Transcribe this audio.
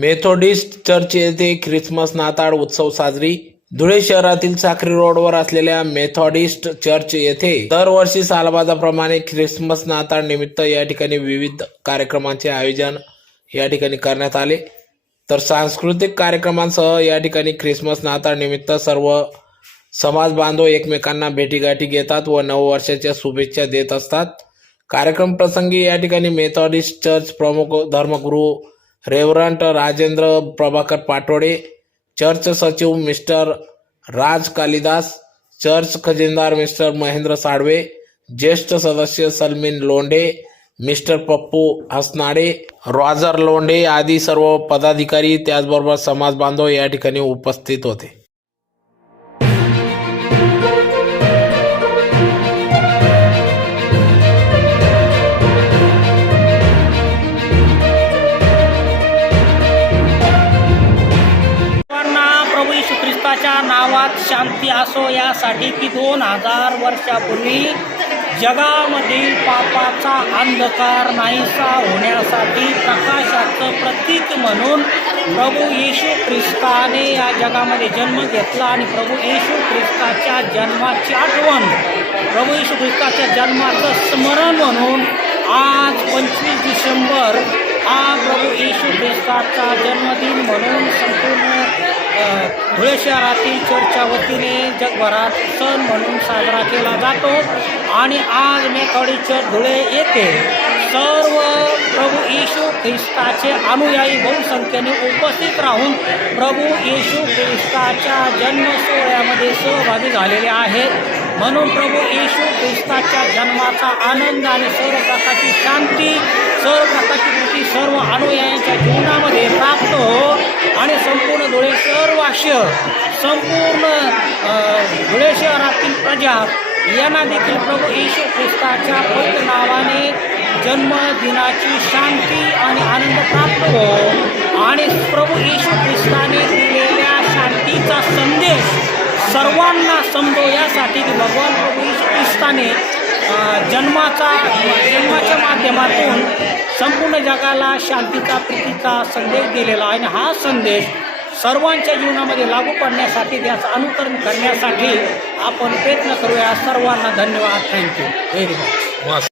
Methodist church येथे Christmas नाताळ उत्सव साजरी. धुळे शहरातील साखरी रोडवर असलेल्या मेथॉडिस्ट चर्च येथे दरवर्षी सालबाजाप्रमाणे ख्रिसमस नाताळ निमित्त या ठिकाणी विविध कार्यक्रमांचे आयोजन या ठिकाणी करण्यात आले. तर सांस्कृतिक कार्यक्रमांसह या ठिकाणी ख्रिसमस नाताळ निमित्त सर्व समाज बांधव एकमेकांना भेटीगाठी घेतात व नववर्षाच्या शुभेच्छा देत असतात. कार्यक्रम प्रसंगी या ठिकाणी मेथॉडिस्ट चर्च प्रमुख धर्मगुरू रेव्हरंट राजेंद्र प्रभाकर पाटोडे चर्च सचिव मिस्टर राज कालिदास चर्च खजिनदार मिस्टर महेंद्र साळवे ज्येष्ठ सदस्य सलमीन लोंढे मिस्टर पप्पू हसनाडे रॉजर लोंढे आदी सर्व पदाधिकारी त्याचबरोबर समाज बांधव या ठिकाणी उपस्थित होते. नावात शांती असो यासाठी की दोन हजार वर्षापूर्वी जगामधील पापाचा अंधकार नाहीसा होण्यासाठी प्रकाशाचं प्रतीक म्हणून प्रभू येशू ख्रिस्ताने या जगामध्ये जन्म घेतला आणि प्रभू येशू ख्रिस्ताच्या जन्माची आठवण प्रभू येशू ख्रिस्ताच्या जन्माचं स्मरण म्हणून आज पंचवीस डिसेंबर हा प्रभू येशू ख्रिस्ताचा जन्मदिन म्हणून संपूर्ण धुळे शहरातील चर्चच्या वतीने जगभरात सण म्हणून साजरा केला जातो. आणि आज मेथॉडी चर्च धुळे येथे सर्व प्रभू येशू ख्रिस्ताचे अनुयायी बहुसंख्येने उपस्थित राहून प्रभू येशू ख्रिस्ताच्या जन्म सोहळ्यामध्ये सहभागी झालेले आहेत. म्हणून प्रभू येशू ख्रिस्ताच्या जन्माचा आनंद आणि सर्व प्रकारची शांती सर्व प्रकारची कृती सर्व अनुयायांच्या जीवन आणि संपूर्ण धुळे शहरवासीय संपूर्ण धुळे शहरातील प्रजा यांना देखील प्रभू येशू ख्रिस्ताच्या पवित्र नावाने जन्मदिनाची शांती आणि आनंद प्राप्त हो आणि प्रभू येशू ख्रिस्ताने दिलेल्या शांतीचा संदेश सर्वांना समजो यासाठी की भगवान प्रभू येशू ख्रिस्ताने जन्माचा जन्माच्या माध्यमातून संपूर्ण जगाला शांतीचा प्रीतीचा संदेश दिलेला आहे. आणि हा संदेश सर्वांच्या जीवनामध्ये लागू पडण्यासाठी त्याचं अनुकरण करण्यासाठी आपण प्रयत्न करूया. सर्वांना धन्यवाद. Thank you very much